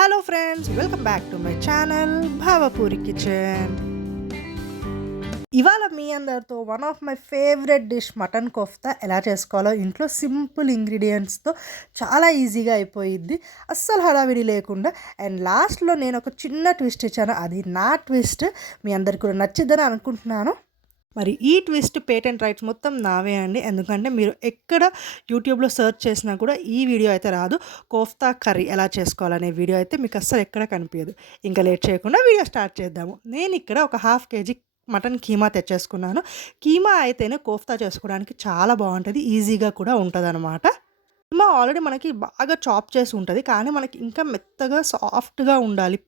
Hello friends, welcome back to my channel Bhavapuri kitchen. ఇవాళ మీ అందరితో one of my favourite dish mutton kofta ఎలా చేసుకోవాలో ఇంట్లో సింపుల్ ఇంగ్రీడియంట్స్తో చాలా ఈజీగా అయిపోయిద్ది, అస్సలు హడావిడి లేకుండా. అండ్ లాస్ట్లో నేను ఒక చిన్న ట్విస్ట్ ఇచ్చాను, అది నా ట్విస్ట్. మీ అందరికి కూడా నచ్చిద్దని అనుకుంటున్నాను. మరి ఈ ట్విస్ట్ పేటెంట్ రైట్స్ మొత్తం నావే అండి. ఎందుకంటే మీరు ఎక్కడ యూట్యూబ్లో సెర్చ్ చేసినా కూడా ఈ వీడియో అయితే రాదు. కోఫ్తా కర్రీ ఎలా చేసుకోవాలనే వీడియో అయితే మీకు అస్సలు ఎక్కడ కనిపించదు. ఇంకా లేట్ చేయకుండా వీడియో స్టార్ట్ చేద్దాము. నేను ఇక్కడ ఒక 1/2 kg మటన్ కీమా తెచ్చేసుకున్నాను. కీమా అయితేనే కోఫ్తా చేసుకోవడానికి చాలా బాగుంటుంది, ఈజీగా కూడా ఉంటుందన్నమాట. కీమా ఆల్రెడీ మనకి బాగా చాప్ చేసి ఉంటుంది, కానీ మనకి ఇంకా మెత్తగా సాఫ్ట్గా ఉండాలి.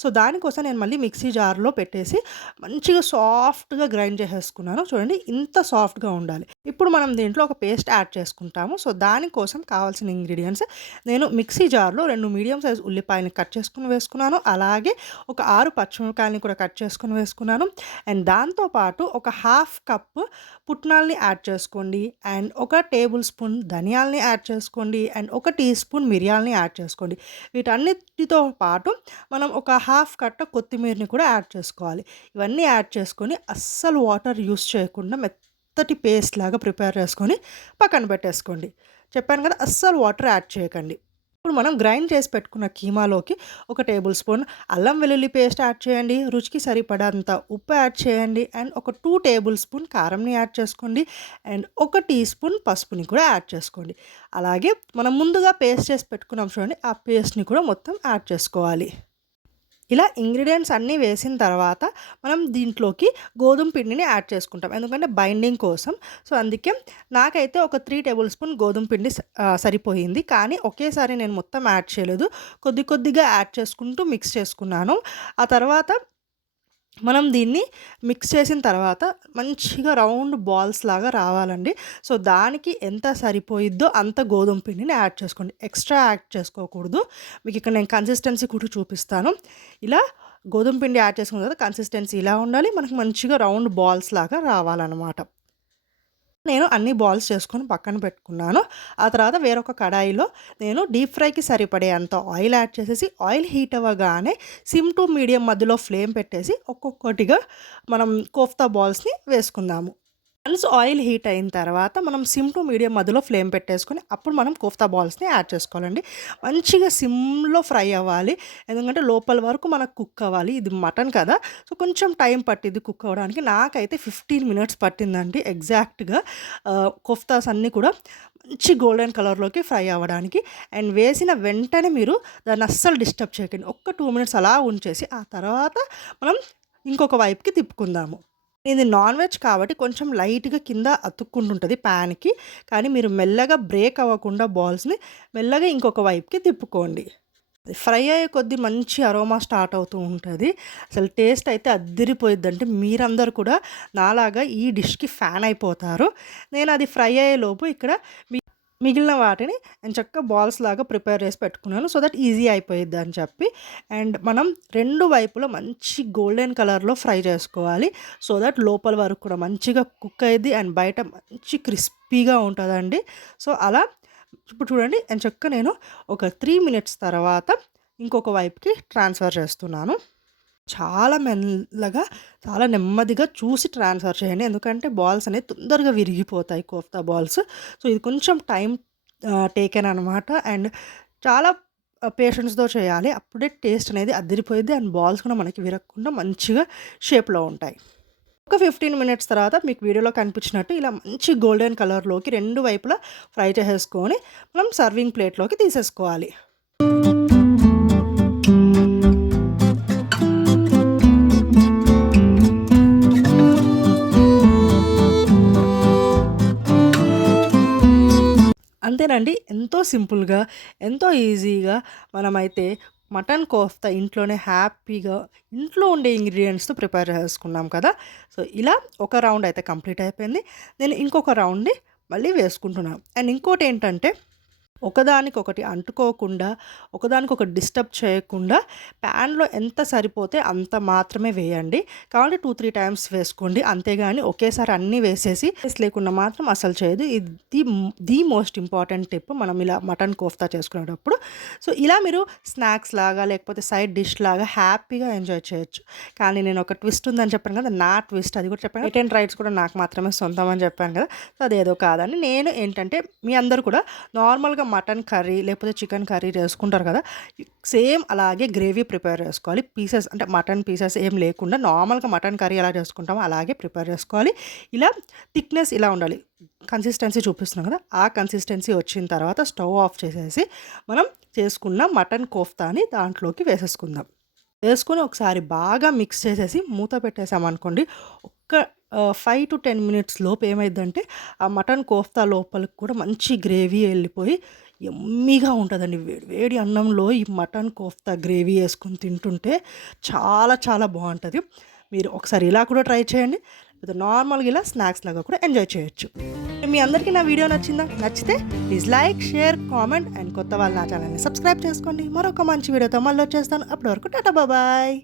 సో దానికోసం నేను మళ్ళీ మిక్సీ జార్లో పెట్టేసి మంచిగా సాఫ్ట్గా గ్రైండ్ చేసేసుకున్నాను. చూడండి, ఇంత సాఫ్ట్గా ఉండాలి. ఇప్పుడు మనం దీంట్లో ఒక పేస్ట్ యాడ్ చేసుకుంటాము. సో దానికోసం కావాల్సిన ఇంగ్రీడియంట్స్, నేను మిక్సీ జార్లో 2 మీడియం సైజ్ ఉల్లిపాయలని కట్ చేసుకుని వేసుకున్నాను. అలాగే ఒక 6 పచ్చిమిరపకాయలని కూడా కట్ చేసుకుని వేసుకున్నాను. అండ్ దాంతోపాటు ఒక 1/2 కప్ పుట్నాలని యాడ్ చేసుకోండి. అండ్ ఒక టేబుల్ స్పూన్ ధనియాలని యాడ్ చేసుకోండి. అండ్ ఒక టీ స్పూన్ మిరియాలని యాడ్ చేసుకోండి. వీటన్నిటితో పాటు మనం ఒక 1/2 కట్ట కొత్తిమీరని కూడా యాడ్ చేసుకోవాలి. ఇవన్నీ యాడ్ చేసుకొని అస్సలు వాటర్ యూస్ చేయకుండా మెత్తటి పేస్ట్ లాగా ప్రిపేర్ చేసుకొని పక్కన పెట్టేసుకోండి. చెప్పాను కదా, అస్సలు వాటర్ యాడ్ చేయకండి. ఇప్పుడు మనం గ్రైండ్ చేసి పెట్టుకున్న కీమాలోకి ఒక టేబుల్ స్పూన్ అల్లం వెల్లుల్లి పేస్ట్ యాడ్ చేయండి. రుచికి సరిపడంత ఉప్పు యాడ్ చేయండి. అండ్ ఒక 2 టేబుల్ స్పూన్ కారంని యాడ్ చేసుకోండి. అండ్ ఒక టీ స్పూన్ పసుపుని కూడా యాడ్ చేసుకోండి. అలాగే మనం ముందుగా పేస్ట్ చేసి పెట్టుకున్నాం చూడండి, ఆ పేస్ట్ని కూడా మొత్తం యాడ్ చేసుకోవాలి. ఇలా ఇంగ్రీడియంట్స్ అన్నీ వేసిన తర్వాత మనం దీంట్లోకి గోధుమ పిండిని యాడ్ చేసుకుంటాం, ఎందుకంటే బైండింగ్ కోసం. సో అందుకే నాకైతే ఒక 3 టేబుల్ స్పూన్ గోధుమ పిండి సరిపోయింది. కానీ ఒకేసారి నేను మొత్తం యాడ్ చేయలేదు, కొద్ది కొద్దిగా యాడ్ చేసుకుంటూ మిక్స్ చేసుకున్నాను. ఆ తర్వాత మనం దీన్ని మిక్స్ చేసిన తర్వాత మంచిగా రౌండ్ బాల్స్ లాగా రావాలండి. సో దానికి ఎంత సరిపోయిద్దో అంత గోధుమ పిండిని యాడ్ చేసుకోండి, ఎక్స్ట్రా యాడ్ చేసుకోకూడదు. మీకు ఇక్కడ నేను కన్సిస్టెన్సీ కూడా చూపిస్తాను. ఇలా గోధుమ పిండి యాడ్ చేసుకున్న తర్వాత కన్సిస్టెన్సీ ఇలా ఉండాలి, మనకు మంచిగా రౌండ్ బాల్స్ లాగా రావాలన్నమాట. నేను అన్ని బాల్స్ చేసుకొని పక్కన పెట్టుకున్నాను. ఆ తర్వాత వేరొక కడాయిలో నేను డీప్ ఫ్రైకి సరిపడే అంత ఆయిల్ యాడ్ చేసేసి, ఆయిల్ హీట్ అవ్వగానే సిమ్ టు మీడియం మధ్యలో ఫ్లేమ్ పెట్టేసి ఒక్కొక్కటిగా మనం కోఫ్తా బాల్స్ని వేసుకుందాము. వన్స్ ఆయిల్ హీట్ అయిన తర్వాత మనం సిమ్ టు మీడియం మధ్యలో ఫ్లేమ్ పెట్టేసుకొని అప్పుడు మనం కోఫ్తా బాల్స్ని యాడ్ చేసుకోవాలండి. మంచిగా సిమ్లో ఫ్రై అవ్వాలి, ఎందుకంటే లోపల వరకు మనకు కుక్ అవ్వాలి. ఇది మటన్ కదా, సో కొంచెం టైం పట్టింది కుక్ అవ్వడానికి. నాకైతే 15 మినిట్స్ పట్టిందండి ఎగ్జాక్ట్గా కోఫ్తాస్ అన్నీ కూడా మంచి గోల్డెన్ కలర్లోకి ఫ్రై అవ్వడానికి. అండ్ వేసిన వెంటనే మీరు దాన్ని అస్సలు డిస్టర్బ్ చేయకండి. ఒక్క 2 మినిట్స్ అలా ఉంచేసి ఆ తర్వాత మనం ఇంకొక వైపుకి తిప్పుకుందాము. ఇది నాన్ వెజ్ కాబట్టి కొంచెం లైట్గా కింద అతుక్కుంటుంటుంది ప్యాన్కి, కానీ మీరు మెల్లగా బ్రేక్ అవ్వకుండా బాల్స్ని మెల్లగా ఇంకొక వైపుకి తిప్పుకోండి. ఫ్రై అయ్యే కొద్దీ మంచి అరోమా స్టార్ట్ అవుతూ ఉంటుంది, అసలు టేస్ట్ అయితే అద్దిరిపోయిద్ది. అంటే మీరందరూ కూడా నాలాగా ఈ డిష్కి ఫ్యాన్ అయిపోతారు. నేను అది ఫ్రై అయ్యేలోపు ఇక్కడ మిగిలిన వాటిని నేను చక్కగా బాల్స్ లాగా ప్రిపేర్ చేసి పెట్టుకున్నాను, సో దట్ ఈజీ అయిపోయిద్ది అని చెప్పి. అండ్ మనం 2 వైపులో మంచి గోల్డెన్ కలర్లో ఫ్రై చేసుకోవాలి, సో దట్ లోపల వరకు కూడా మంచిగా కుక్ అయ్యిద్ది అండ్ బయట మంచి క్రిస్పీగా ఉంటుందండి. సో అలా ఇప్పుడు చూడండి, నేను ఒక 3 మినిట్స్ తర్వాత ఇంకొక వైపుకి ట్రాన్స్ఫర్ చేస్తున్నాను. చాలా మెల్లగా, చాలా నెమ్మదిగా చూసి ట్రాన్స్ఫర్ చేయండి, ఎందుకంటే బాల్స్ అనేవి తొందరగా విరిగిపోతాయి కోఫ్తా బాల్స్. సో ఇది కొంచెం టైం టేకెన్ అనమాట. అండ్ చాలా పేషెన్స్తో చేయాలి, అప్పుడే టేస్ట్ అనేది అదిరిపోయింది. అండ్ బాల్స్ కూడా మనకి విరగకుండా మంచిగా షేప్లో ఉంటాయి. ఒక 15 మినిట్స్ తర్వాత మీకు వీడియోలో కనిపించినట్టు ఇలా మంచి గోల్డెన్ కలర్లోకి 2 వైపులా ఫ్రై చేసేసుకొని మనం సర్వింగ్ ప్లేట్లోకి తీసేసుకోవాలి. అంతేనండి, ఎంతో సింపుల్గా, ఎంతో ఈజీగా మనమైతే మటన్ కోఫ్తా ఇంట్లోనే హ్యాపీగా ఇంట్లో ఉండే ఇంగ్రీడియంట్స్తో ప్రిపేర్ చేసుకున్నాం కదా. సో ఇలా ఒక రౌండ్ అయితే కంప్లీట్ అయిపోయింది. నేను ఇంకొక రౌండ్ని మళ్ళీ వేసుకుంటున్నాను. అండ్ ఇంకోటి ఏంటంటే, ఒకదానికొకటి అంటుకోకుండా, ఒకదానికొకటి డిస్టర్బ్ చేయకుండా ప్యాన్‌లో ఎంత సరిపోతే అంత మాత్రమే వేయండి. కావాలంటే 2, 3 టైమ్స్ వేసుకోండి. అంతేగాని ఒకేసారి అన్నీ వేసేసి లేకుండా మాత్రం అసలు చేయదు. ఇది ది మోస్ట్ ఇంపార్టెంట్ టిప్ మనం ఇలా మటన్ కోఫ్తా చేసుకునేటప్పుడు. సో, ఇలా మీరు స్నాక్స్ లాగా లేకపోతే సైడ్ డిష్ లాగా హ్యాపీగా ఎంజాయ్ చేయొచ్చు. కానీ నేను ఒక ట్విస్ట్ ఉందని చెప్పాను కదా! నా ట్విస్ట్ అది కూడా చెప్పాను. పేటెంట్ రైట్స్ కూడా నాకు మాత్రమే సొంతం అని చెప్పాను కదా! సో, అదేదో కాదని నేను ఏంటంటే మీ అందరూ కూడా నార్మల్‌గా మటన్ కర్రీ లేకపోతే చికెన్ కర్రీ చేసుకుంటారు కదా! సేమ్ అలాగే గ్రేవీ ప్రిపేర్ చేసుకోవాలి. పీసెస్ అంటే మటన్ పీసెస్ ఏం లేకుండా నార్మల్‌గా మటన్ కర్రీ ఎలా చేసుకుంటామో అలాగే ప్రిపేర్ చేసుకోవాలి. ఇలా థిక్‌నెస్ ఇలా ఉండాలి. కన్సిస్టెన్సీ చూపిస్తున్నాం కదా! ఆ కన్సిస్టెన్సీ వచ్చిన తర్వాత స్టవ్ ఆఫ్ చేసేసి మనం చేసుకున్న మటన్ కోఫ్తాని దాంట్లోకి వేసేసుకుందాం. వేసుకొని ఒకసారి బాగా మిక్స్ చేసేసి మూత పెట్టేసామనుకోండి. ఒక్క 5-10 మినిట్స్ లోపు ఏమైద్దంటే ఆ మటన్ కోఫ్తా లోపలికి కూడా మంచి గ్రేవీ ఎళ్ళిపోయి యమ్మీగా ఉంటదండి. వేడి వేడి అన్నంలో ఈ మటన్ కోఫ్తా గ్రేవీ యేసుకొని తింటుంటే చాలా చాలా బావుంటది. మీరు ఒకసారి ఇలా కూడా ట్రై చేయండి. లేదా నార్మల్‌గా ఇలా స్నాక్స్ లాగా కూడా ఎంజాయ్ చేయొచ్చు. మీ అందరికీ నా వీడియో నచ్చిందా? నచ్చితే please like, share, comment and కొత్త వాళ్ళు నా ఛానల్‌ని సబ్స్క్రైబ్ చేసుకోండి. మరొక మంచి వీడియోతో మళ్ళొచ్చేస్తాను. అప్పటి వరకు టాటా బాయ్.